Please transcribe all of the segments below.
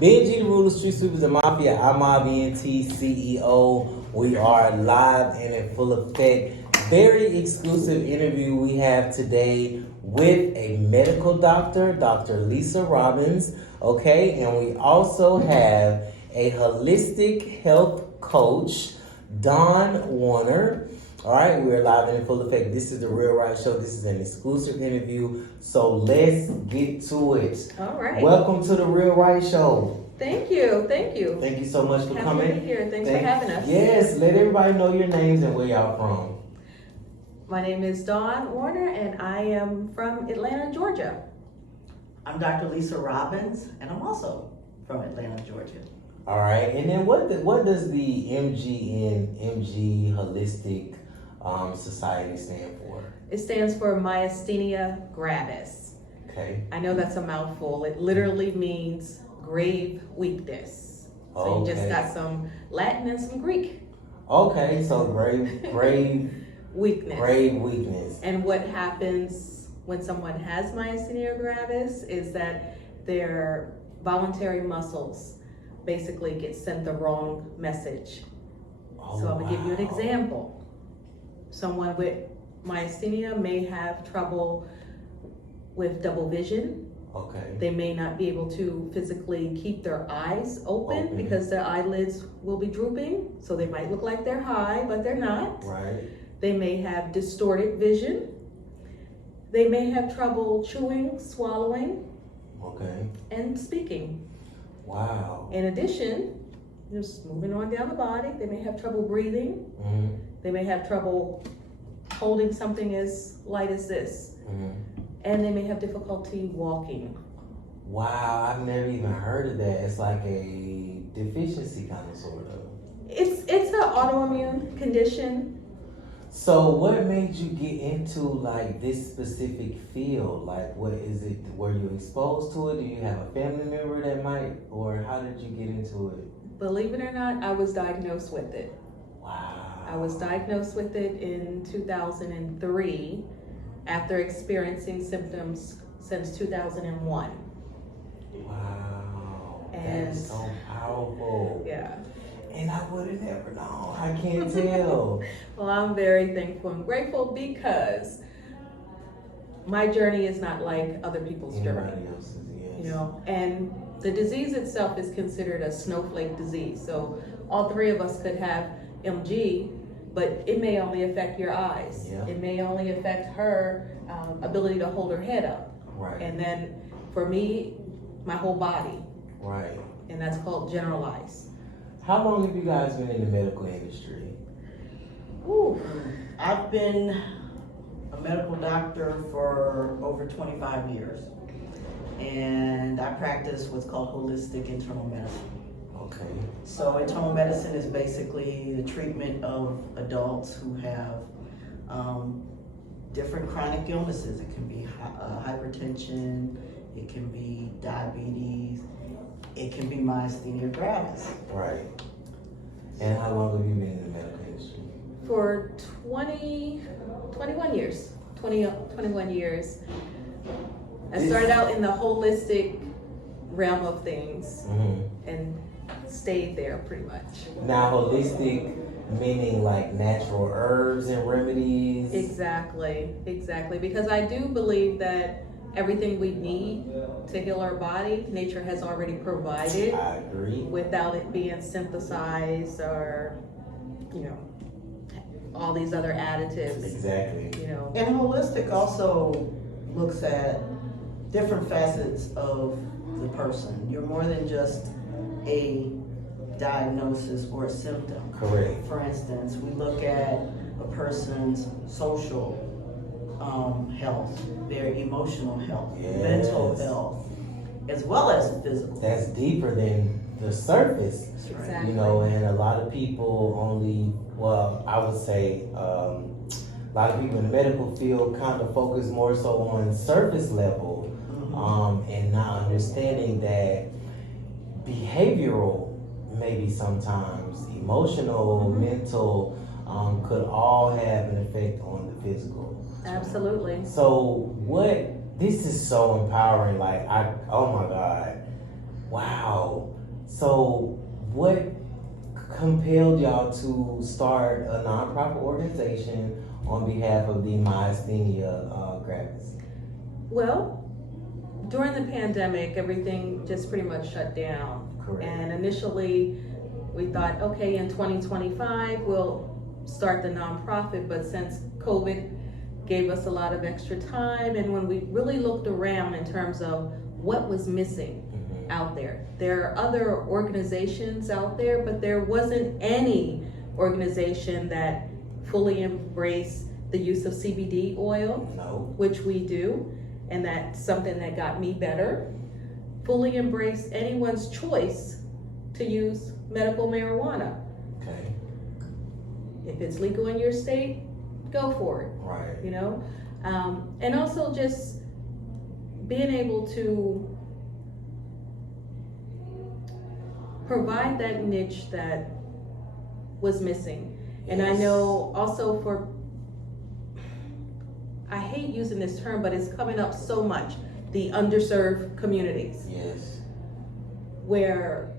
Benji, the ruler, street sweepers, and mafia. I'm RBNT CEO. We are live and in full effect. Very exclusive interview we have today with a medical doctor, Dr. Lisa Robbins. Okay, and we also have a holistic health coach, Dawn Warner. All right, we're live and in full effect. This is the Real Right Show. This is an exclusive interview, so let's get to it. All right. Welcome to the Real Right Show. Thank you. Thank you. Thank you so much for Happy coming. to be here. Thanks for having us. Yes, let everybody know your names and where y'all from. My name is Dawn Warner, and I am from Atlanta, Georgia. I'm Dr. Lisa Robbins, and I'm also from Atlanta, Georgia. All right, and then what does the MG Holistic Society stand for? It stands for MYASTHENIA gravis. Okay. I know that's a mouthful. It literally means grave weakness. So you just got some Latin and some Greek. Okay, so grave weakness. Grave weakness. And what happens when someone has myasthenia gravis is that their voluntary muscles basically get sent the wrong message. So I'm gonna give you an example. Someone with myasthenia may have trouble with double vision. Okay. They may not be able to physically keep their eyes open because their eyelids will be drooping. So they might look like they're high, but they're not. Right. They may have distorted vision. They may have trouble chewing, swallowing, and speaking. Wow. In addition, just moving on down the body, they may have trouble breathing. Mm-hmm. They may have trouble holding something as light as this. Mm-hmm. And they may have difficulty walking. Wow, I've never even heard of that. It's like a deficiency kind of sort of. It's an autoimmune condition. So what made you get into like this specific field? Like what is it? Were you exposed to it? Do you have a family member that might? Or how did you get into it? Believe it or not, I was diagnosed with it. Wow. I was diagnosed with it in 2003 after experiencing symptoms since 2001. Wow. And that's so powerful. Yeah. And I would have never known. I can't tell. Well, I'm very thankful and grateful because my journey is not like other people's journey. Else's, yes. You know, and the disease itself is considered a snowflake disease. So all three of us could have MG, but it may only affect your eyes. Yeah. It may only affect her ability to hold her head up. Right. And then for me, my whole body. Right. And that's called generalized. How long have you guys been in the medical industry? Ooh, I've been a medical doctor for over 25 years. And I practice what's called holistic internal medicine. Okay. So internal medicine is basically the treatment of adults who have different chronic illnesses. It can be hypertension, it can be diabetes, it can be myasthenia gravis. Right. And how long have you been in the medical industry? For 21 years. 21 years. I started out in the holistic realm of things and stayed there pretty much. Now, holistic meaning like natural herbs and remedies? Exactly. Because I do believe that everything we need to heal our body, nature has already provided. I agree. Without it being synthesized or, all these other additives. Exactly. And holistic also looks at different facets of the person. You're more than just a diagnosis or a symptom. Correct. For instance, we look at a person's social health, their emotional health, mental health, as well as physical. That's deeper than the surface. Exactly. And a lot of people I would say a lot of people in the medical field kind of focus more so on surface level, and not understanding that behavioral, maybe sometimes emotional, mental, could all have an effect on the physical. Absolutely. So this is so empowering. Oh my God. Wow. So what compelled y'all to start a nonprofit organization on behalf of the MYASTHENIA gravis? Well, during the pandemic, everything just pretty much shut down. Correct. And initially, we thought, okay, in 2025, we'll start the nonprofit, but since COVID gave us a lot of extra time, and when we really looked around in terms of what was missing out there. There are other organizations out there, but there wasn't any organization that fully embraced the use of CBD oil, No. which we do, and that's something that got me better. Fully embrace anyone's choice to use medical marijuana. Okay. If it's legal in your state, go for it, Right. you know? And also just being able to provide that niche that was missing. And I Yes. know also for, I hate using this term, but it's coming up so much, the underserved communities, Yes. where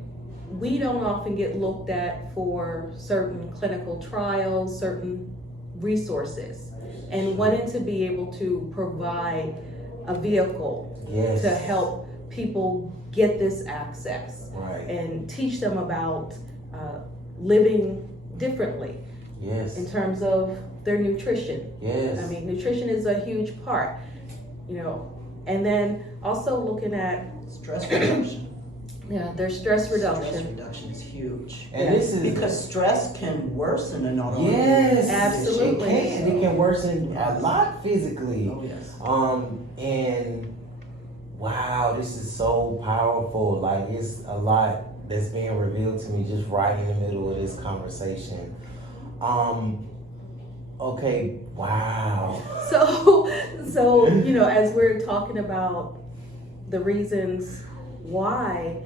we don't often get looked at for certain clinical trials, certain resources, and wanting to be able to provide a vehicle Yes. to help people get this access Right. and teach them about living differently Yes. in terms of their nutrition. Yes. I mean, nutrition is a huge part, you know, and then also looking at Stress reduction. their stress Stress reduction. reduction is huge. And this is Because stress can worsen an autoimmune yes, Absolutely. It can worsen a lot physically. Oh, yes. And wow, this is so powerful. Like it's a lot that's being revealed to me just right in the middle of this conversation. Okay, wow. So you know, as we're talking about the reasons why,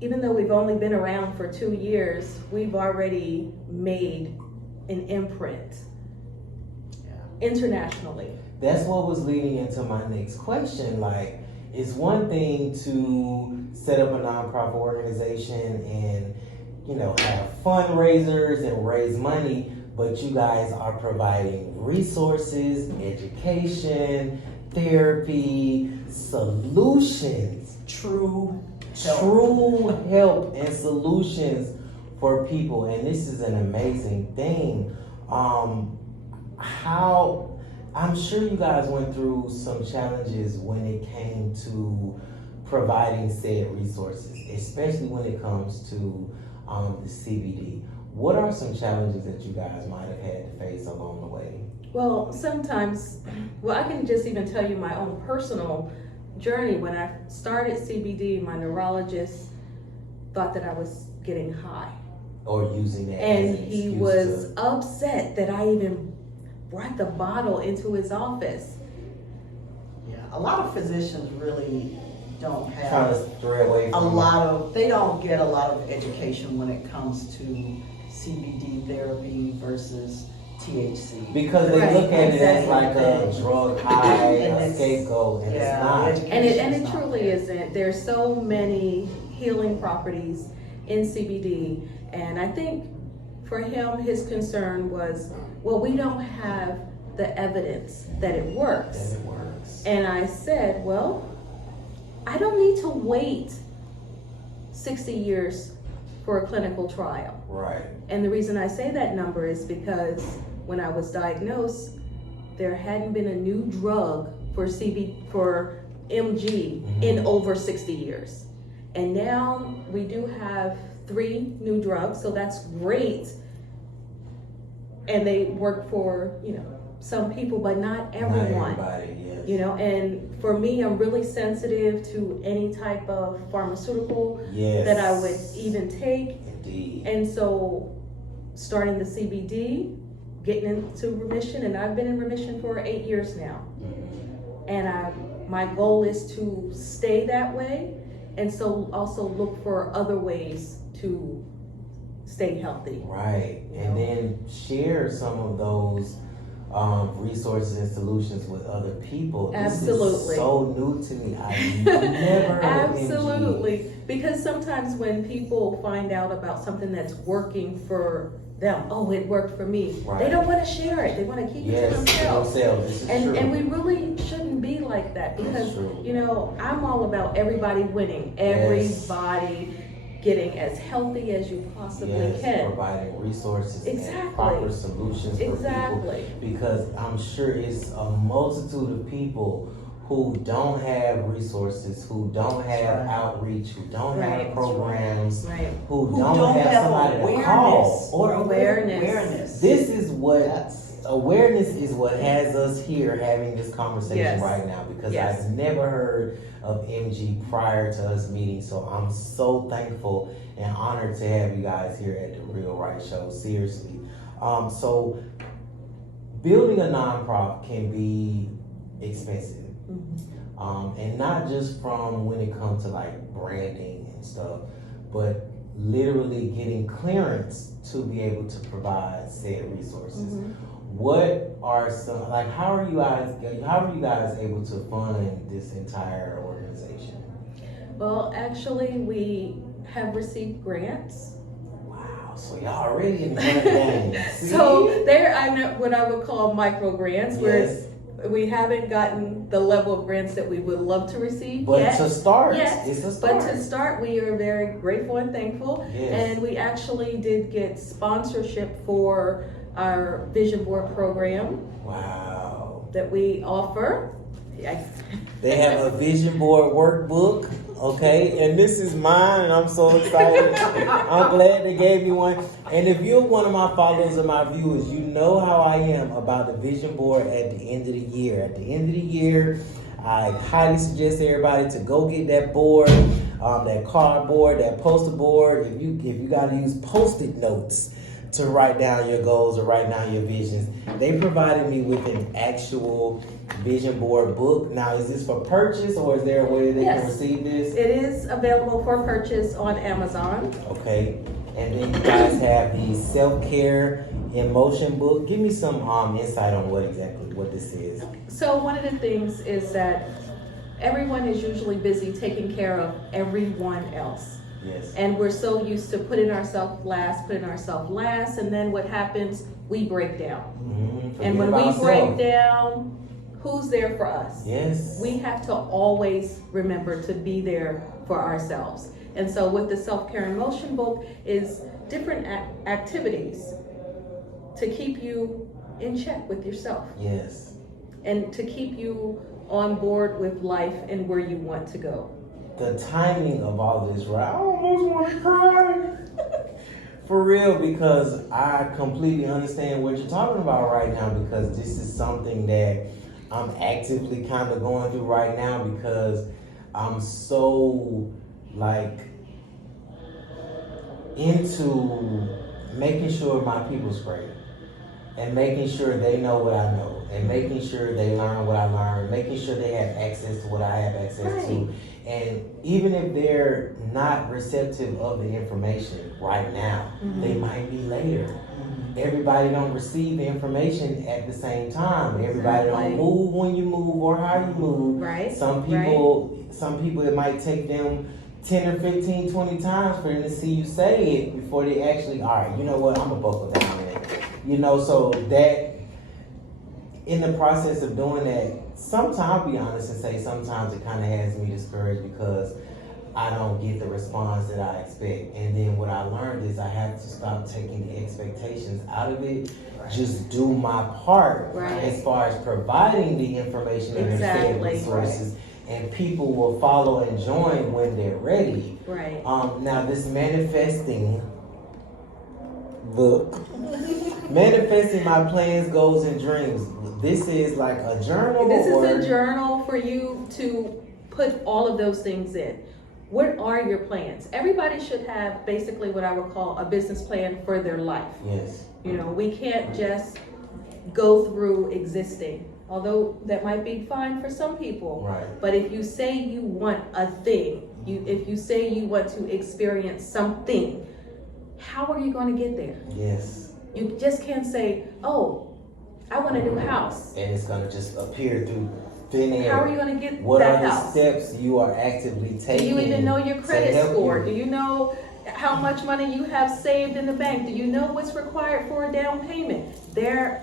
even though we've only been around for 2 years, we've already made an imprint internationally. That's what was leading into my next question. Like, it's one thing to set up a nonprofit organization and, you know, have fundraisers and raise money, but you guys are providing resources, education, therapy, solutions, True true help and solutions for people. And this is an amazing thing. How I'm sure you guys went through some challenges when it came to providing said resources, especially when it comes to the CBD. What are some challenges that you guys might have had to face along the way? Well, sometimes, I can just even tell you my own personal journey. When I started CBD, my neurologist thought that I was getting high. Or using that as And an he excuse was to, upset that I even brought the bottle into his office. Yeah, a lot of physicians really don't trying have to stray away from they don't get a lot of education when it comes to CBD therapy versus THC. because they Right, look at it as exactly. like a drug high, And a it's- scapegoat, and yeah, it's not. education And is it not truly there. isn't. There's so many healing properties in CBD. And I think for him, his concern was, well, we don't have the evidence that it works. And it works. And I said, well, I don't need to wait 60 years for a clinical trial. Right. And the reason I say that number is because when I was diagnosed, there hadn't been a new drug for MG in over 60 years. And now we do have 3 new drugs, so that's great. And they work for, you know, some people, but not everyone. Not everybody, yes. You know, and for me, I'm really sensitive to any type of pharmaceutical Yes. that I would even take. Indeed. And so starting the CBD, getting into remission, and I've been in remission for 8 years now. And my goal is to stay that way, and so also look for other ways to stay healthy. Right. And then share some of those resources and solutions with other people. Absolutely. This is so new to me. I never heard of MG. Absolutely. Because sometimes when people find out about something that's working for them, oh, it worked for me. Right. They don't want to share it. They want to keep it to themselves. This is true. And we really shouldn't be like that, because true. you know, I'm all about everybody winning, everybody getting as healthy as you possibly can. Providing resources Exactly. and proper solutions for Exactly. people. Because I'm sure it's a multitude of people who don't have resources, who don't have outreach, who don't have programs, who don't have somebody to call. Or awareness. This is what awareness is what has us here having this conversation right now, because I've never heard of MG prior to us meeting. So I'm so thankful and honored to have you guys here at the Real Right Show. Seriously. So building a nonprofit can be expensive. And not just from when it comes to like branding and stuff, but literally getting clearance to be able to provide said resources. What are some, like, how are you guys able to fund this entire organization? Well, actually, we have received grants. Wow, so y'all already in the game. So they're what I would call micro grants, where we haven't gotten the level of grants that we would love to receive yet. To start, it's a start. But to start, we are very grateful and thankful. And we actually did get sponsorship for our vision board program. Wow. That we offer. They have a vision board workbook, okay? And this is mine, and I'm so excited. I'm glad they gave me one. And if you're one of my followers and my viewers, you know how I am about the vision board at the end of the year. At the end of the year, I highly suggest everybody to go get that board, that cardboard, that poster board. If you got to use Post-it notes to write down your goals or write down your visions. They provided me with an actual vision board book. Now, is this for purchase, or is there a way they can receive this? It is available for purchase on Amazon. Okay. And then you guys have the self-care in motion book. Give me some insight on what this is. So one of the things is that everyone is usually busy taking care of everyone else. Yes. And we're so used to putting ourselves last, and then what happens? We break down. And when we break down, who's there for us? Yes. We have to always remember to be there for ourselves. And so with the Self-Care in Motion book is different activities to keep you in check with yourself. Yes. And to keep you on board with life and where you want to go. The timing of all this, right? I almost want to cry. For real, because I completely understand what you're talking about right now, because this is something that I'm actively kind of going through right now, because I'm so like into making sure my people's great, and making sure they know what I know, and making sure they learn what I learn, making sure they have access to what I have access to. And even if they're not receptive of the information right now, they might be later. Everybody don't receive the information at the same time. Everybody don't move when you move or how you move. Some people, it might take them 10 or 15, 20 times for them to see you say it before they actually, all right, you know what, I'm gonna buckle down in it. You know, so that in the process of doing that, sometimes, I'll be honest and say, sometimes it kind of has me discouraged because I don't get the response that I expect. And then what I learned is I have to stop taking the expectations out of it. Just do my part as far as providing the information and the resources. And people will follow and join when they're ready. Now this manifesting book, manifesting my plans, goals, and dreams. This is like a journal. This is a journal for you to put all of those things in. What are your plans? Everybody should have basically what I would call a business plan for their life. Yes. You know, we can't just go through existing. Although that might be fine for some people. But if you say you want a thing, if you say you want to experience something, how are you going to get there? Yes. You just can't say, oh, I want a new house. And it's gonna just appear through thin air. How are you gonna get What that are the house? steps you are actively Do taking? you even know your to credit help score? you? Do you know how much money you have saved in the bank? Do you know what's required for a down payment? There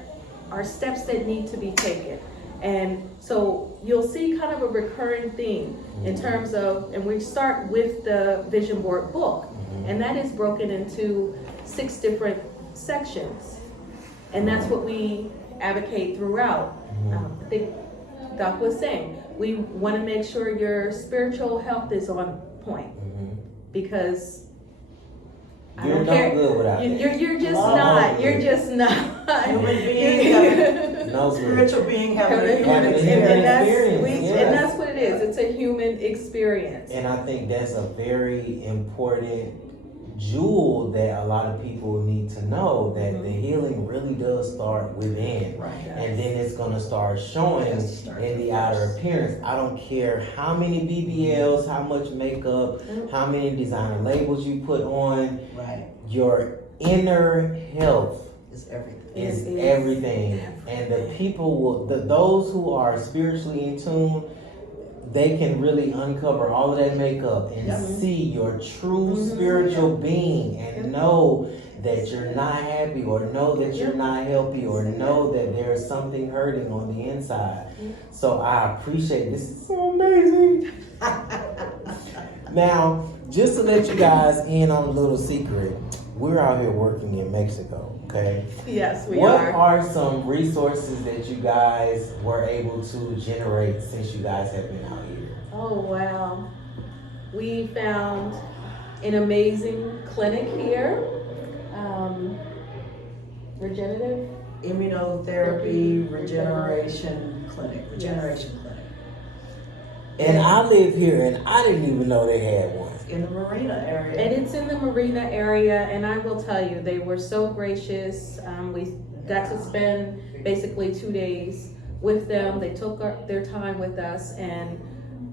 are steps that need to be taken. And so you'll see kind of a recurring theme in terms of, and we start with the vision board book, and that is broken into 6 different sections. And that's what we advocate throughout. I think Doc was saying, we want to make sure your spiritual health is on point, because I You're don't no care. good without that. You're just Oh, not. no You're good. just not. Human being, No good. spiritual being having a Having human a human experience. experience, yes. And that's what it is. It's a human experience. And I think that's a very important jewel that a lot of people need to know, that the healing really does start within. Right. And then it's gonna start showing It has to start in the with outer us. appearance. I don't care how many BBLs, how much makeup, how many designer labels you put on, Right, your inner health it's everything. is It is everything. And the people will, those who are spiritually in tune, they can really uncover all of that makeup and see your true spiritual being, and know that you're not happy, or know that you're not healthy, or know that there's something hurting on the inside. So I appreciate this. Is so amazing. Now, just to let you guys in on a little secret, we're out here working in Mexico, okay? Yes, we What are. are some resources that you guys were able to generate since you guys have been out here? Oh, wow. We found an amazing clinic here. Regenerative. Immunotherapy, regeneration clinic. And I live here, and I didn't even know they had one. In the marina area. And it's in the marina area, and I will tell you, they were so gracious. We got to spend basically 2 days with them. They took their time with us, and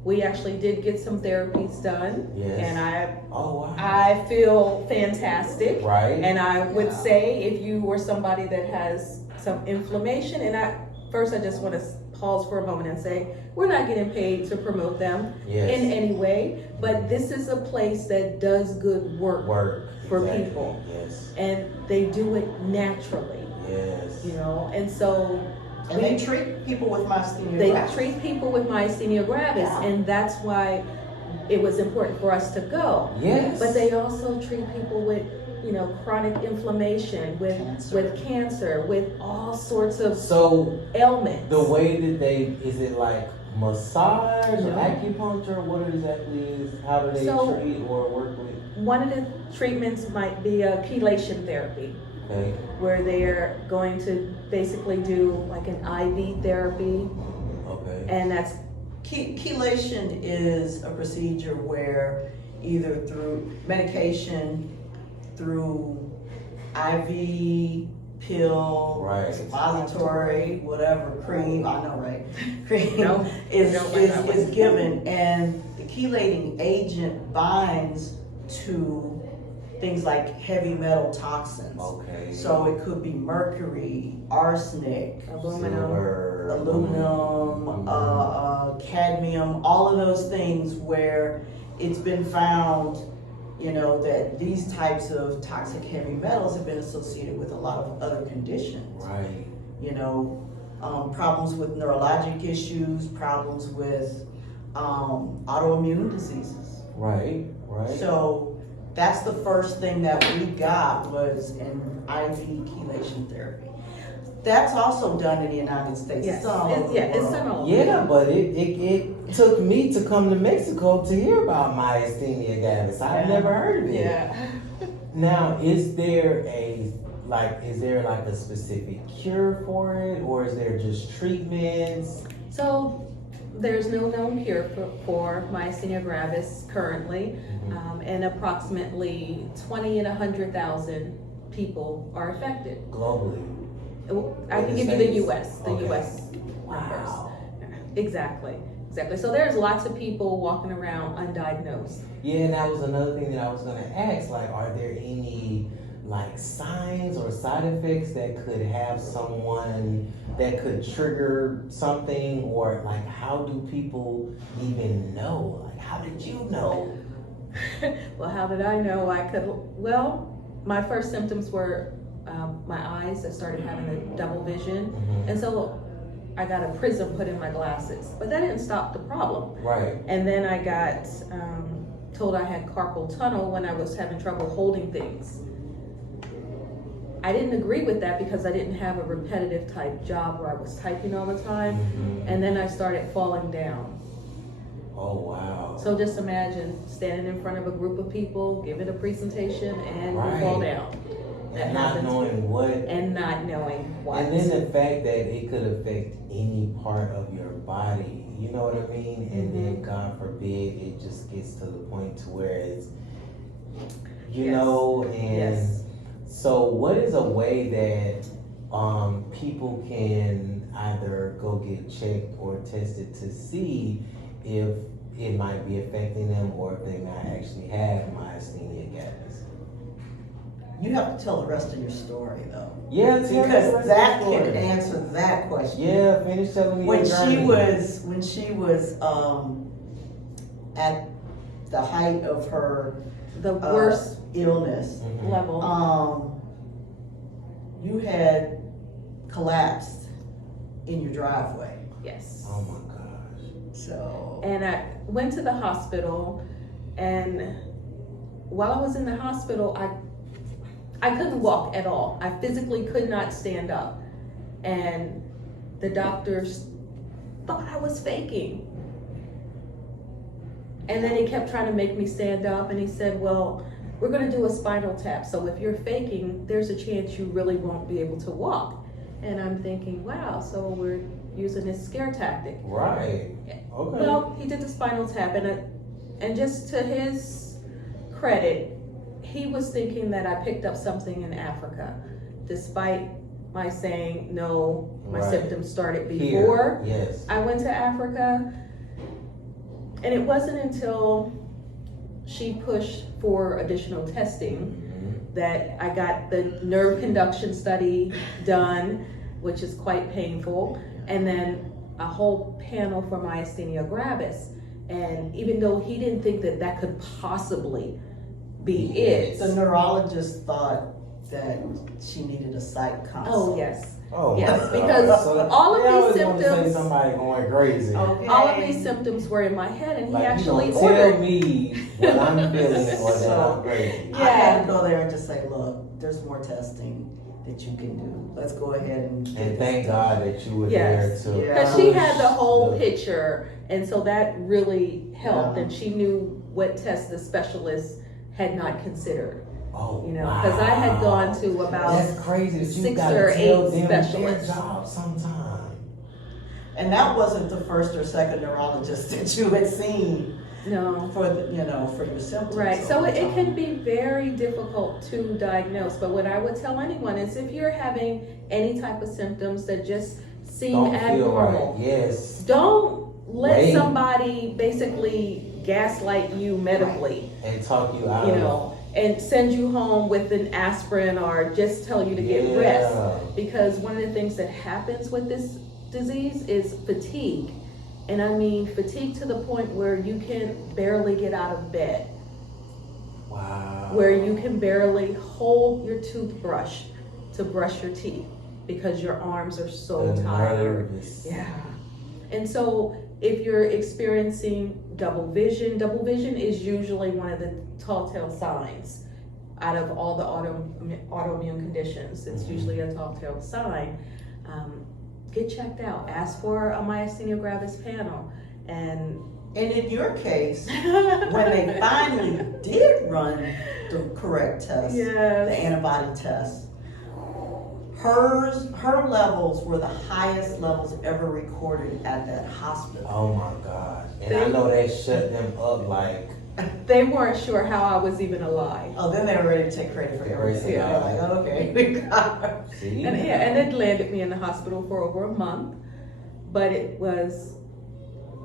we actually did get some therapies done. Yes. And Oh, wow. I feel fantastic. Right. And I would say, if you were somebody that has some inflammation, and I just want to pause for a moment and say, we're not getting paid to promote them Yes. in any way, but this is a place that does good work for Exactly. people, Yes. and they do it naturally, Yes. you know, and so And they treat people with myasthenia they gravis. treat people with myasthenia gravis, Yeah. and that's why it was important for us to go. Yes. But they also treat people with, you know, chronic inflammation, with cancer, with all sorts of So ailments. the way that is it like massage or No. acupuncture? What exactly is, how do they So- treat or work with? One of the treatments might be a chelation therapy, Okay. where they're going to basically do like an IV therapy, Okay. and that's Chelation is a procedure where either through medication, through IV, pill, Right. suppository, whatever, cream, I know, right? Cream Nope. is Nope, I know. is given, and the chelating agent binds to things like heavy metal toxins. Okay. So it could be mercury, arsenic, aluminum. Silver, aluminum, cadmium, all of those things where it's been found, you know, that these types of toxic heavy metals have been associated with a lot of other conditions. Right. You know, problems with neurologic issues, problems with autoimmune diseases. Right. Right. So that's the first thing that we got was an IV chelation therapy. That's also done in the United States. Yes, It's done all over the it's world. done all over. Yeah, but it took me to come to Mexico to hear about myasthenia gravis. I've Yeah. never heard of it. Yeah. Now, is there like a specific cure for it, or is there just treatments? So there's no known cure for myasthenia gravis currently, and approximately 20 in 100,000 people are affected. Globally. I can In give the you the States? U.S. The Okay. U.S. Wow. numbers. Exactly. So there's lots of people walking around undiagnosed. Yeah, and that was another thing that I was gonna ask. Like, are there any like signs or side effects that could have someone that could trigger something, or like how do people even know? Like how did you know? Well, how did I know I could? Well, my first symptoms were my eyes that started having a double vision, Mhm. and so I got a prism put in my glasses, but that didn't stop the problem. Right. And then I got told I had carpal tunnel when I was having trouble holding things. I didn't agree with that because I didn't have a repetitive type job where I was typing all the time. Mhm. And then I started falling down. Oh wow. So just imagine standing in front of a group of people, giving a presentation, and Right. you fall down. That And not happens. knowing what. And not knowing what. And then the fact that it could affect any part of your body, you know what I mean? And then God forbid it just gets to the point to where it's, you Yes. know, and Yes. so what is a way that people can either go get checked or tested to see if it might be affecting them or if they might actually have myasthenia gravis? You have to tell the rest of your story though. Yeah, tell me the rest Because of that the can story. answer that question. Yeah, finish telling me When your she journey. was at the height of her The worst illness, Mhm. level. you had collapsed in your driveway. Yes. Oh my gosh. So And I went to the hospital, and while I was in the hospital, I couldn't walk at all. I physically could not stand up. And the doctors thought I was faking. And then he kept trying to make me stand up, and he said, well, we're gonna do a spinal tap. So if you're faking, there's a chance you really won't be able to walk. And I'm thinking, wow, so we're using this scare tactic. Right. Okay. Well, he did the spinal tap, and just to his credit, he was thinking that I picked up something in Africa, despite my saying no, my Right. symptoms started Here, before yes. I went to Africa. And it wasn't until she pushed for additional testing Mhm. that I got the nerve conduction study done, which is quite painful, and then a whole panel for myasthenia gravis. And even though he didn't think that that could possibly be it. the neurologist thought that she needed a psych consult. Oh, yes. Oh, Yes, my God. because So all of they these always want to say symptoms- somebody going crazy. Okay. All of these symptoms were in my head, and he Like, actually you don't tell ordered. me what I'm feeling or that I'm crazy. I had to go there and just say, look, there's more testing that you can do. Let's go ahead and get And this thank done. God that you were Yes. there to. Yeah. Because she had the push whole the- picture, and so that really helped, Yeah. and she knew what tests the specialist had not considered. Oh, You know, because I had gone to about That's crazy that you 6 gotta or tell 8 them their specialists. job sometime. And that wasn't the first or second neurologist that you had seen No. for the, for your symptoms. Right, so over it time. can be very difficult to diagnose, but what I would tell anyone is if you're having any type of symptoms that just seem Don't feel abnormal, right. Yes. don't let Wait. somebody basically gaslight you medically. And talk you out You of know, and send you home with an aspirin or just tell you to get rest. Because one of the things that happens with this disease is fatigue. And I mean fatigue to the point where you can barely get out of bed, Wow. where you can barely hold your toothbrush to brush your teeth because your arms are so The tired. nerves. Yeah. And so if you're experiencing double vision is usually one of the telltale signs out of all the autoimmune conditions. It's usually a telltale sign. Get checked out. Ask for a myasthenia gravis panel. And in your case, when they finally did run the correct test, Yes. the antibody test, her levels were the highest levels ever recorded at that hospital. Oh my God. And I know that shut them up like. they weren't sure how I was even alive. Oh, then they were ready to take credit for everything. Yeah. They're like, oh, okay, we got her. See? And it landed me in the hospital for over a month. But it was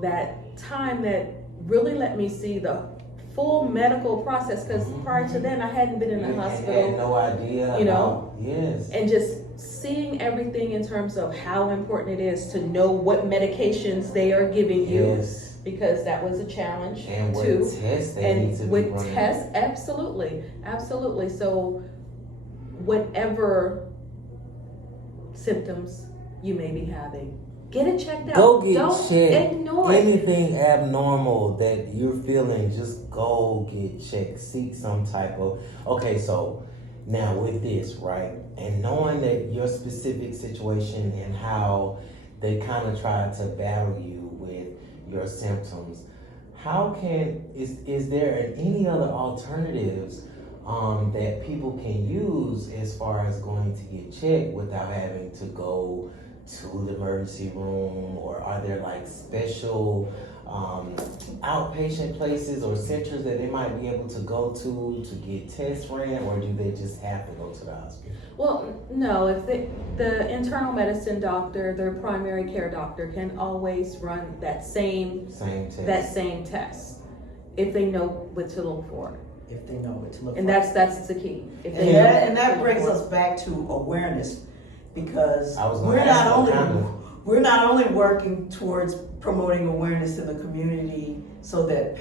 that time that really let me see the full medical process, because prior to then I hadn't been in a I hospital. had no idea. You know? Yes. And just seeing everything in terms of how important it is to know what medications they are giving you, Yes. because that was a challenge And what too. tests they need to And be with running. tests, absolutely. So whatever symptoms you may be having, get it checked out. Go get Don't checked. ignore it. Anything abnormal that you're feeling, just go get checked. Seek some type of. Okay, so now with this, right, and knowing that your specific situation and how they kind of try to battle you with your symptoms, how can is there any other alternatives that people can use as far as going to get checked without having to go to the emergency room, or are there like special outpatient places or centers that they might be able to go to get tests ran, or do they just have to go to the hospital? Well, no, if the internal medicine doctor, their primary care doctor, can always run that same test if they know what to look for. If they know what to look for. And that's the key. If they And know that brings us back to awareness, because we're not only working towards promoting awareness in the community so that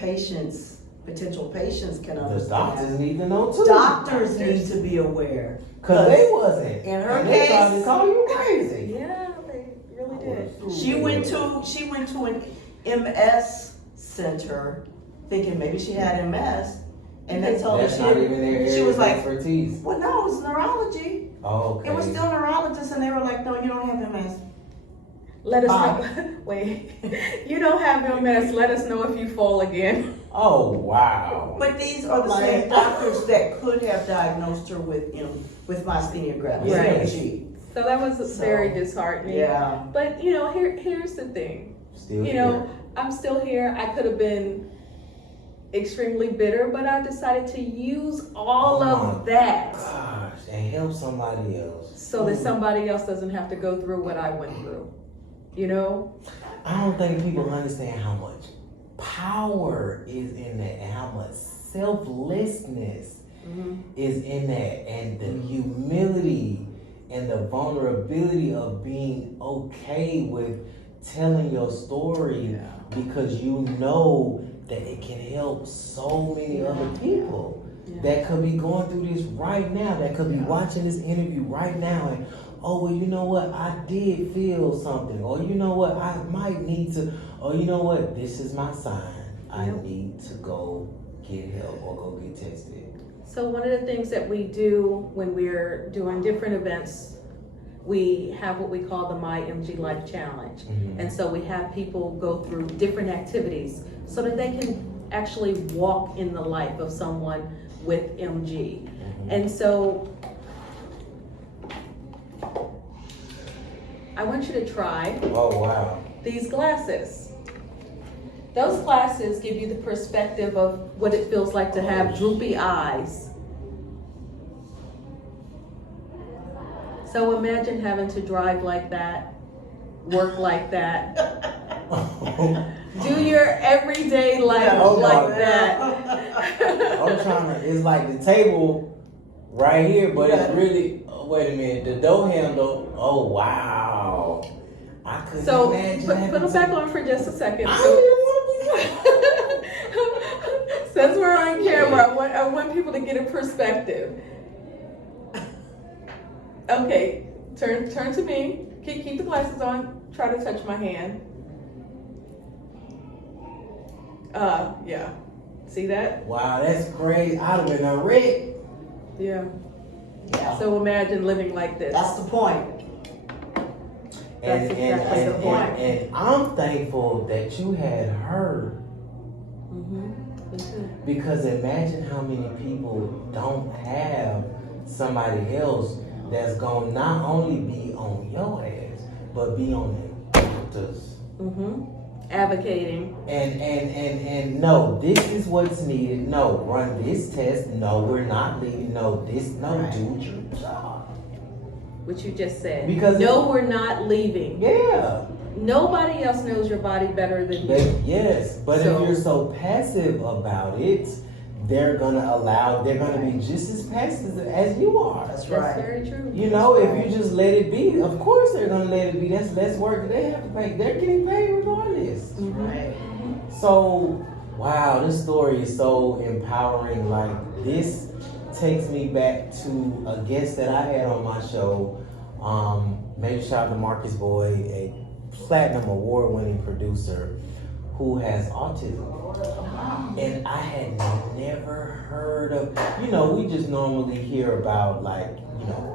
potential patients can The understand. doctors need to know too. Doctors need to be aware. Cause they wasn't. In her and they tried case- to call you crazy. Yeah, they really did. She went to an MS center thinking maybe she had MS, and they told That's her not even their area she was of like, expertise. well, no, it's neurology. Oh, okay. It was still neurologists, and they were like, no, you don't have MS. Let us know. Wait, you don't have MS. Let us know if you fall again. Oh, wow. But these are the same doctors that could have diagnosed her with myasthenia gravis. Yes. MG. So that was very disheartening. Yeah. But here's the thing. Still You here. know, I'm still here. I could have been extremely bitter, but I decided to use all of that Gosh, and help somebody else. so that somebody else doesn't have to go through what I went through. You know? I don't think people understand how much power is in that, and how much selflessness is in that, and the humility and the vulnerability of being okay with telling your story, because you know that it can help so many other people that could be going through this right now, that could be watching this interview right now, and oh, well, you know what, I did feel something, or you know what, I might need to, or you know what, this is my sign, I need to go get help or go get tested. So one of the things that we do when we're doing different events, we have what we call the MyMG Life Challenge. And so we have people go through different activities so that they can actually walk in the life of someone with MG. And so I want you to try Oh, wow. these glasses. Those glasses give you the perspective of what it feels like to have droopy eyes. So imagine having to drive like that, work like that, do your everyday life like that. I'm trying to, it's like the table right here, but it's really, wait a minute, the door handle, oh wow. I couldn't So imagine put them back on for just a second. I So, don't even want to be since we're on camera, I want people to get a perspective. Okay, turn to me. Keep the glasses on. Try to touch my hand. Yeah. See that? Wow, that's crazy. I'd have been a wreck. Yeah. Yeah. So imagine living like this. That's the point. That's exactly the point. And I'm thankful that you had her, because imagine how many people don't have somebody else that's gonna not only be on your ass, but be on the doctors. Advocating. And no, this is what's needed. No, run this test. No, we're not leaving. No, do your job. What you just said. Because no, we're not leaving. Yeah. nobody else knows your body better than you. Yes, but So- if you're so passive about it, they're gonna be just as passive as you are. That's That's right. very true. You know, if you just let it be, of course they're gonna let it be. That's less work they have to pay. They're getting paid regardless. That's right. So, wow, this story is so empowering. Like, this takes me back to a guest that I had on my show. Major shout out to Marcus Boyd, a platinum award-winning producer who has autism. And I had never heard of, we just normally hear about like,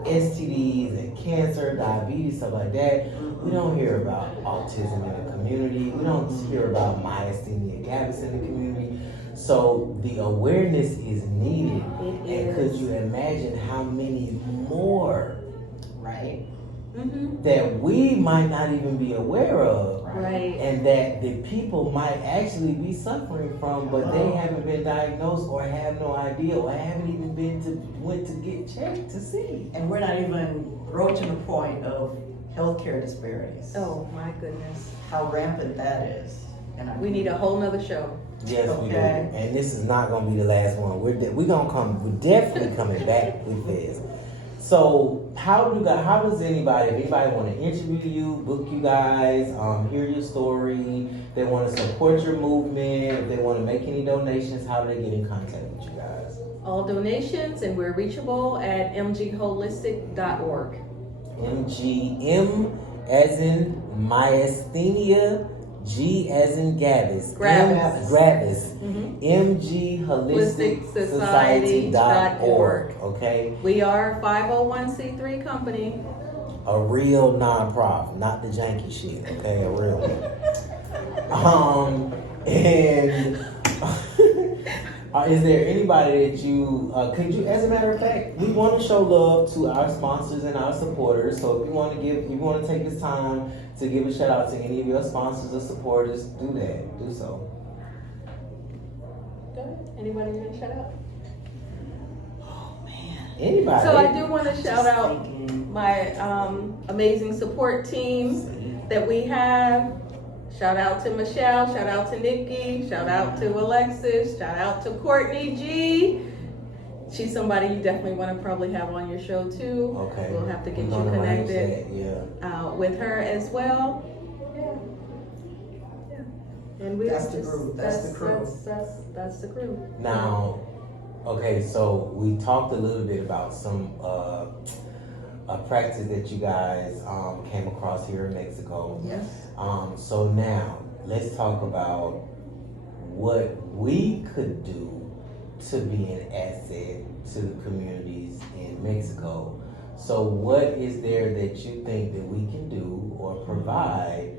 STDs and cancer, diabetes, stuff like that. We don't hear about autism in the community. We don't hear about myasthenia gravis in the community. So the awareness is needed. It And could is. you imagine how many more Right. that we might not even be aware of? Right. And that the people might actually be suffering from, but they haven't been diagnosed or have no idea or haven't even went to get checked to see. And we're not even broaching the point of healthcare disparities. Oh my goodness. How rampant that is. And We need a whole nother show. Yes, we do. Okay. And this is not going to be the last one. We're definitely coming back with this. So how does anybody, if anybody want to interview you, book you guys, hear your story, they want to support your movement, if they want to make any donations, how do they get in contact with you guys? All donations, and we're reachable at mgholistic.org. MGM as in myasthenia, G as in Gavis. Gravis. Gravis. Mhm. MGHolisticSociety.org. Okay? We are a 501c3 company. A real non-profit, not the janky shit, okay? A real one. And is there anybody that could you, as a matter of fact, we want to show love to our sponsors and our supporters. So if you want to take this time to give a shout out to any of your sponsors or supporters, do so. Go ahead. Anybody want to shout out? Oh man. Anybody. So I do want to shout Just out thinking. my amazing support team that we have. Shout out to Michelle, shout out to Nikki, shout out to Alexis, shout out to Courtney G. She's somebody you definitely want to probably have on your show too. Okay. We'll have to get We're you gonna arrange connected that, yeah. with her as well. Yeah. And we That's the group. That's the crew. That's the crew. Now, okay, so we talked a little bit about some a practice that you guys came across here in Mexico. Yes. So now let's talk about what we could do to be an asset to the communities in Mexico. So what is there that you think that we can do or provide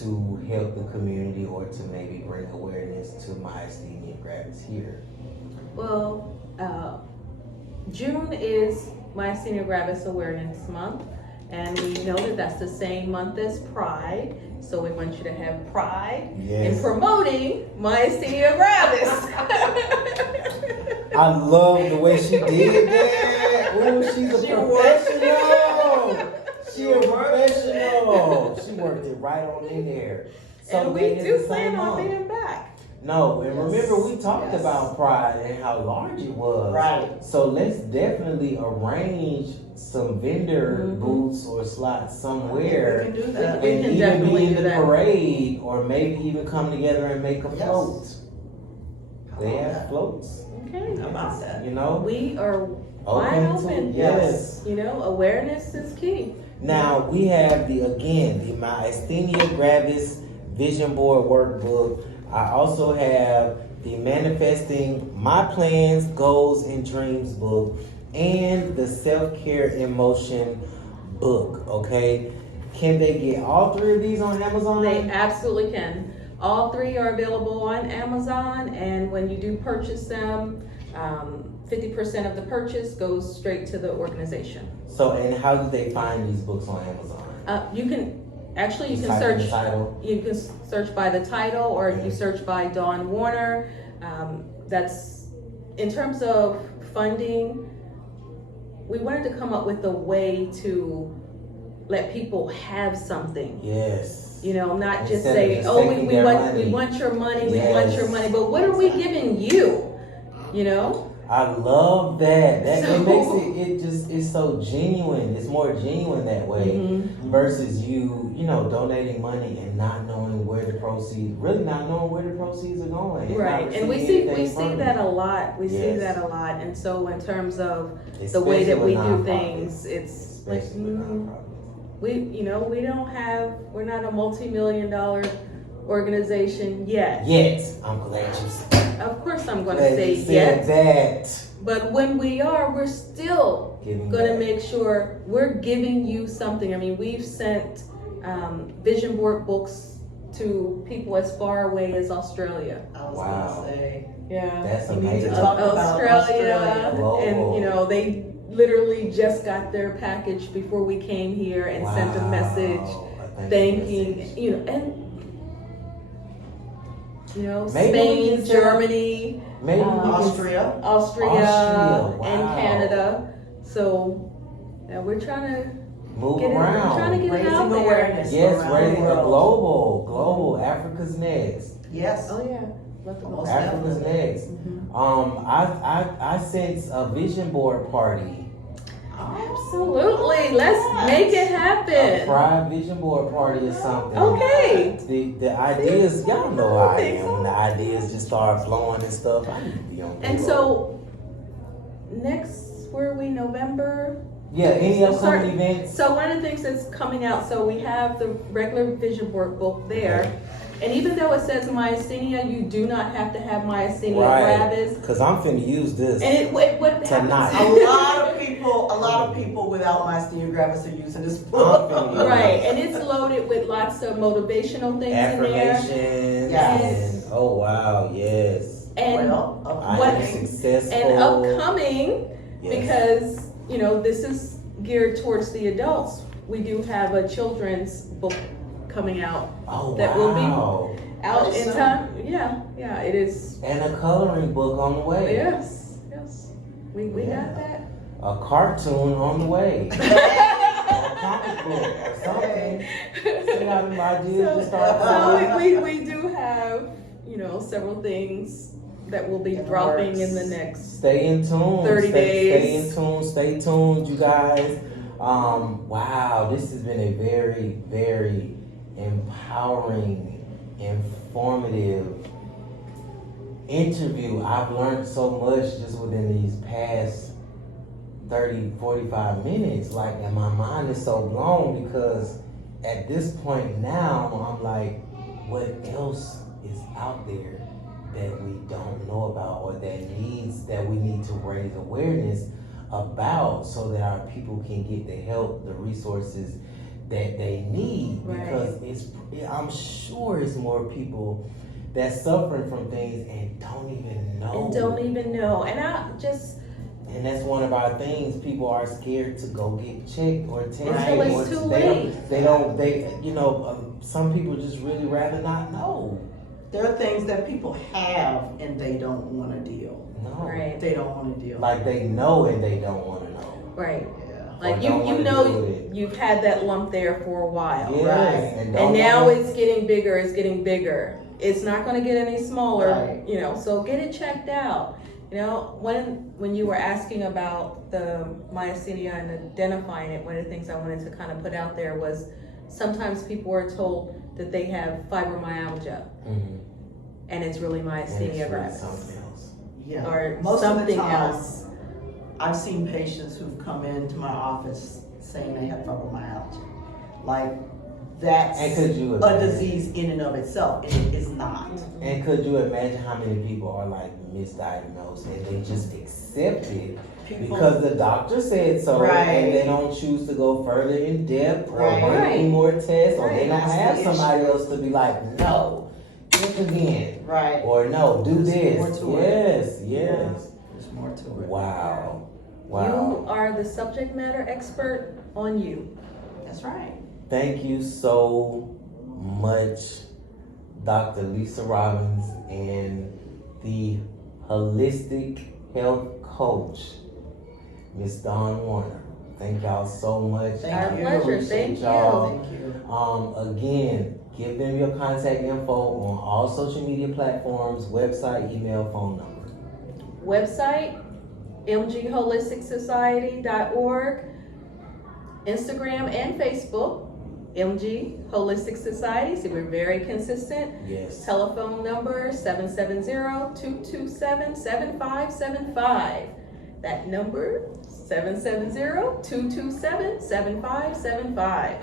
to help the community or to maybe bring awareness to myasthenia gravis here? Well, June is Myasthenia Gravis Awareness Month, and we know that that's the same month as Pride. So we want you to have pride in promoting Myasthenia Gravis. I love the way she did that. Ooh, she's a professional. She a professional. She worked it right on in there. So And we that is do the plan same on month. being back. No, and remember we talked Yes. about Pride and how large it was. Right. So let's definitely arrange some vendor booths or slots somewhere. We can do that. We And can even definitely be in do the that. parade, or maybe even come together and make a Yes. float. They How about have that? floats, Okay. How about that? you know. We are wide to- open. yes. You know, awareness is key. Now we have the myasthenia gravis vision board workbook. I also have the manifesting my plans, goals, and dreams book, and the self-care in motion book. Okay, can they get all three of these on Amazon? They absolutely can. All three are available on Amazon, and when you do purchase them, 50% of the purchase goes straight to the organization. So, and how do they find these books on Amazon? You can Just search. type in the title. You can search by the title, or if you search by Dawn Warner. That's in terms of funding. We wanted to come up with a way to let people have something. Yes. You know, not just Instead of say, just oh, taking we their want money. we want your money, we Yes. want your money, but what are we giving you? You know? I love that. That So- it makes it's so genuine. It's more genuine that way Mm-hmm. versus you know, donating money and not knowing where the proceeds, really not knowing where the proceeds are going. And Right, not and we receiving see anything from that it. a lot. We see Yes. that a lot, and so in terms of the Especially way that we with do nonprofits. things, it's like Especially with nonprofits. we're not a multi-million-dollar organization yet. Yet, I'm glad you said Of course, I'm going to glad say you said yet, that. but when we are, we're still Giving going to back. make sure we're giving you something. I mean, we've sent vision board books to people as far away as Australia. I was Wow. gonna say, Yeah, That's we need to amazing. talk about Australia, Global. and you know they literally just got their package before we came here and sent a message A thanking, message. you know, and you know, Maybe we Spain, can set up- Germany, Maybe we can Austria. Austria, Austria, and wow. Canada. So yeah, we're trying to move get it, around. we're trying to get it Raising out there. awareness. Yes, around raising the a world. global. Africa's next. Yes. Oh yeah, love to go. Most Africa's definitely. next. Mhm. I sense a vision board party, Absolutely, let's make it a happen. pride vision board party or something. Okay. The ideas, y'all know how I am. When the ideas just start flowing and stuff, I need to be on. And payroll. so next, where are we? November. yeah, any upcoming Start- events? So one of the things that's coming out, so we have the regular vision board book there. And even though it says myasthenia, you do not have to have myasthenia gravis. Because I'm finna use this. And what Tonight. happens? A lot of people without myasthenia gravis are using this book. Right, and it's loaded with lots of motivational things in there. Affirmations. Yes. And, oh wow, yes. And Well, I What- am successful. and upcoming, Yes. because you know this is geared towards the adults. We do have a children's book coming out Oh that will be wow. out in Awesome. time. Yeah, it is. And a coloring book on the way. Yes, we Yeah. got that. A cartoon on the way. A comic book or something. See how them ideas just start So flowing? we do have, you know, several things that will be In the dropping in the works. next. Stay in tune. 30 Stay days. in tune. Stay tuned, you guys. Wow, this has been a very, very empowering, informative interview. I've learned so much just within these past 30, 45 minutes. Like, and my mind is so blown because at this point now, I'm like, what else is out there that we don't know about or that we need to raise awareness about so that our people can get the help, the resources that they need? Right. Because I'm sure it's more people that's suffering from things and don't even know. And don't even know. And And that's one of our things. People are scared to go get checked or tested. Until it's or too they don't, late. some people just really rather not know. There are things that people have and they don't want to deal. No. Right. They don't want to deal. Like they know and they don't want to know. Right. Yeah. Like Or you don't wanna know deal with it. you've had that lump there for a while. Yes, Right. and, don't And now wanna- it's getting bigger, it's getting bigger. It's not gonna get any smaller, Right. you know, so get it checked out. You know, when you were asking about the myasthenia and identifying it, one of the things I wanted to kind of put out there was sometimes people are told that they have fibromyalgia Mhm. and it's really And it's myasthenia really gravis something else. Yeah. or Most something of the time, else. I've seen patients who've come into my office saying they have fibromyalgia. Like, that's And could you a imagine? disease in and of itself, and it is not. And could you imagine how many people are like misdiagnosed and they just accept it People, because the doctor said so, Right. and they don't choose to go further in depth or Right. run any more tests, or they Right. don't That's have the somebody else to be like, no, check again, right, or no, do There's more this. to it. Yes, yes. there's more to it. Wow, You wow. are the subject matter expert on you. That's right. Thank you so much, Dr. Lisa Robbins, and the holistic health coach, Miss Dawn Warner, Thank y'all so much. Thank Our you. pleasure. Appreciate Thank you. y'all. Thank you. Again, give them your contact info on all social media platforms, website, email, phone number. Website, mgholisticsociety.org, Instagram and Facebook, MG Holistic Society. So we're very consistent. Yes. Telephone number 770-227-7575. That number 770-227-7575.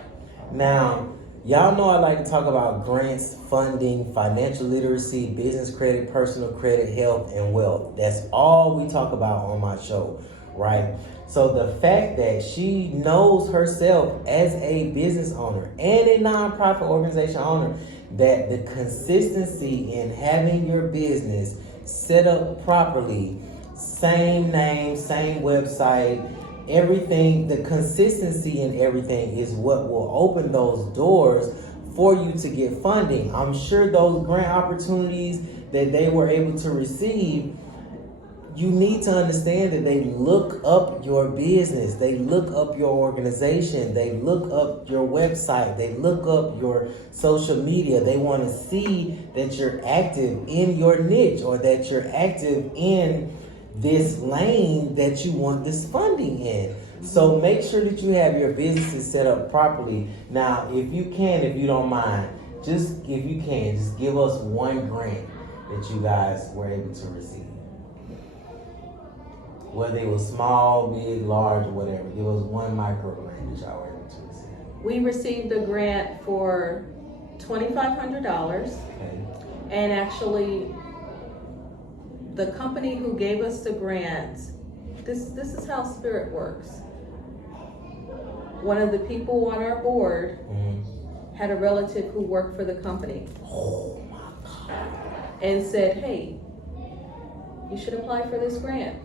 Now, y'all know I like to talk about grants, funding, financial literacy, business credit, personal credit, health, and wealth. That's all we talk about on my show, right? So the fact that she knows herself as a business owner and a nonprofit organization owner, that the consistency in having your business set up properly, same name, same website, everything, the consistency in everything is what will open those doors for you to get funding. I'm sure those grant opportunities that they were able to receive, you need to understand that they look up your business, they look up your organization, they look up your website, they look up your social media. They want to see that you're active in your niche or that you're active in this lane that you want this funding in. So make sure that you have your businesses set up properly. Now, if you don't mind, just give us one grant that you guys were able to receive. Whether it was small, big, large, or whatever. Give us one micro grant that y'all were able to receive. We received a grant for $2,500, Okay. and actually the company who gave us the grant, this is how spirit works. One of the people on our board had a relative who worked for the company Oh my God. and said, hey, you should apply for this grant.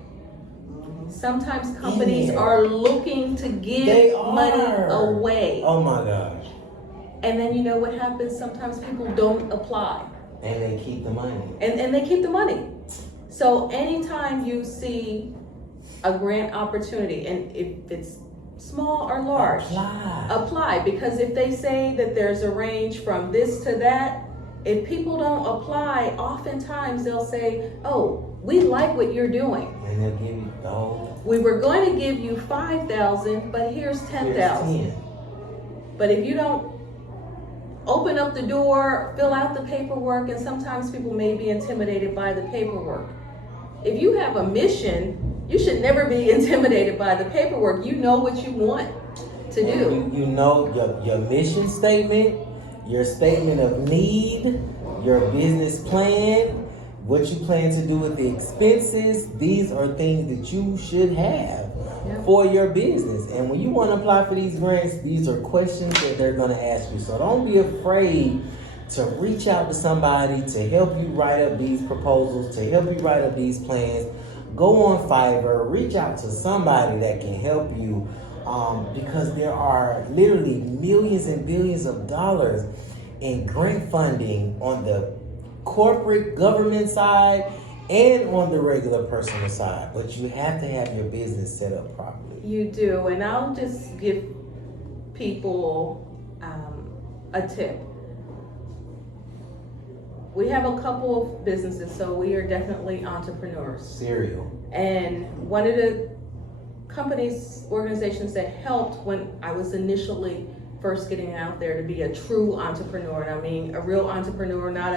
Sometimes companies Yeah. are looking to give They are. money away. Oh my gosh. And then you know what happens? Sometimes people don't apply. And they keep the money. And they keep the money. So anytime you see a grant opportunity, and if it's small or large, apply. Because if they say that there's a range from this to that, if people don't apply, oftentimes they'll say, oh, we like what you're doing. And they'll give you the whole. We were going to give you 5,000, but here's 10,000. 10. But if you don't open up the door, fill out the paperwork, and sometimes people may be intimidated by the paperwork. If you have a mission, you should never be intimidated by the paperwork. You know what you want to do. You know your mission statement, your statement of need, your business plan, what you plan to do with the expenses. These are things that you should have for your business. And when you want to apply for these grants, these are questions that they're going to ask you. So don't be afraid to reach out to somebody to help you write up these proposals, to help you write up these plans. Go on Fiverr, reach out to somebody that can help you, because there are literally millions and billions of dollars in grant funding on the corporate government side and on the regular personal side. But you have to have your business set up properly. You do, and I'll just give people a tip. We have a couple of businesses, so we are definitely entrepreneurs. Cereal. And one of the organizations that helped when I was initially first getting out there to be a true entrepreneur, and I mean a real entrepreneur, not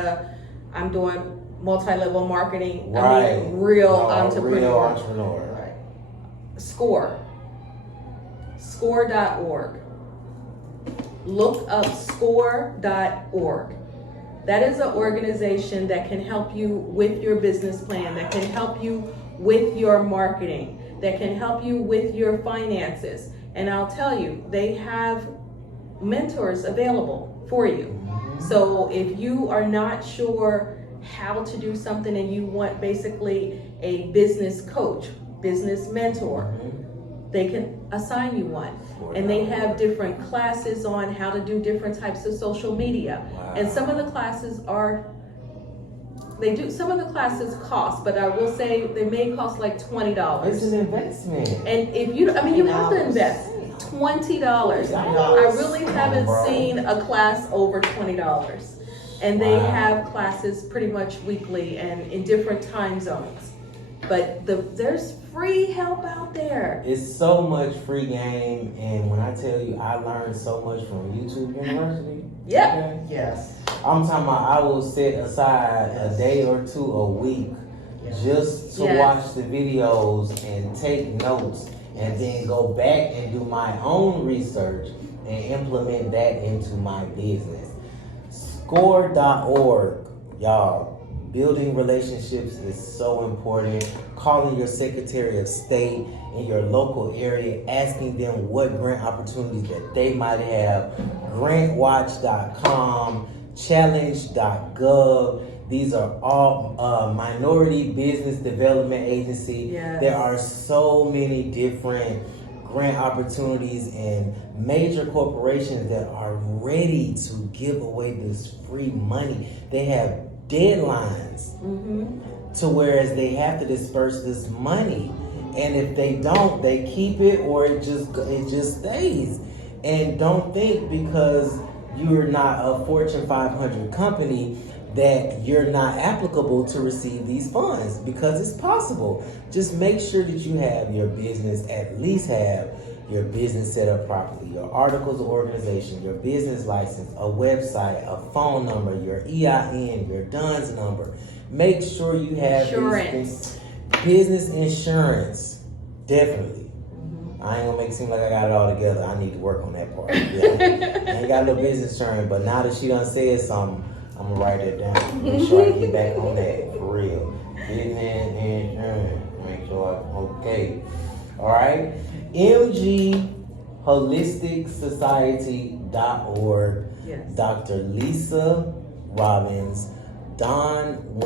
I'm doing multi-level marketing. Right. I mean real entrepreneur. Real entrepreneur. Right. Score.org. Look up score.org. That is an organization that can help you with your business plan, that can help you with your marketing, that can help you with your finances. And I'll tell you, they have mentors available for you. So if you are not sure how to do something and you want basically a business coach, business mentor, they can assign you one. And they have different classes on how to do different types of social media. Wow. And some of the classes are they do, some of the classes cost, but I will say they may cost like $20. It's an investment. And if you, I mean, you have to invest $20. I really haven't seen a class over $20. And they have classes pretty much weekly and in different time zones. But there's free help out there. It's so much free game, and when I tell you I learned so much from YouTube University. Yep. Okay? Yes. I'm talking about I will set aside a day or two a week just to watch the videos and take notes and then go back and do my own research and implement that into my business. Score.org, y'all. Building relationships is so important. Calling your Secretary of State in your local area, asking them what grant opportunities that they might have. Grantwatch.com, challenge.gov. These are all minority business development agency. Yes. There are so many different grant opportunities and major corporations that are ready to give away this free money. They have deadlines to whereas they have to disperse this money, and if they don't, they keep it or it just stays. And don't think because you're not a Fortune 500 company that you're not applicable to receive these funds, because it's possible. Just make sure that you have your business, at least have your business set up properly, your articles of organization, your business license, a website, a phone number, your EIN, your DUNS number. Make sure you have insurance. These things. Business insurance, definitely. I ain't gonna make it seem like I got it all together. I need to work on that part. Yeah. I ain't got no business insurance, but now that she done said something, I'm gonna write it down. Make sure I get back on that for real. Business insurance. Make sure I'm okay. All right. MGHolisticSociety.org. Yes. Dr. Lisa Robbins, Don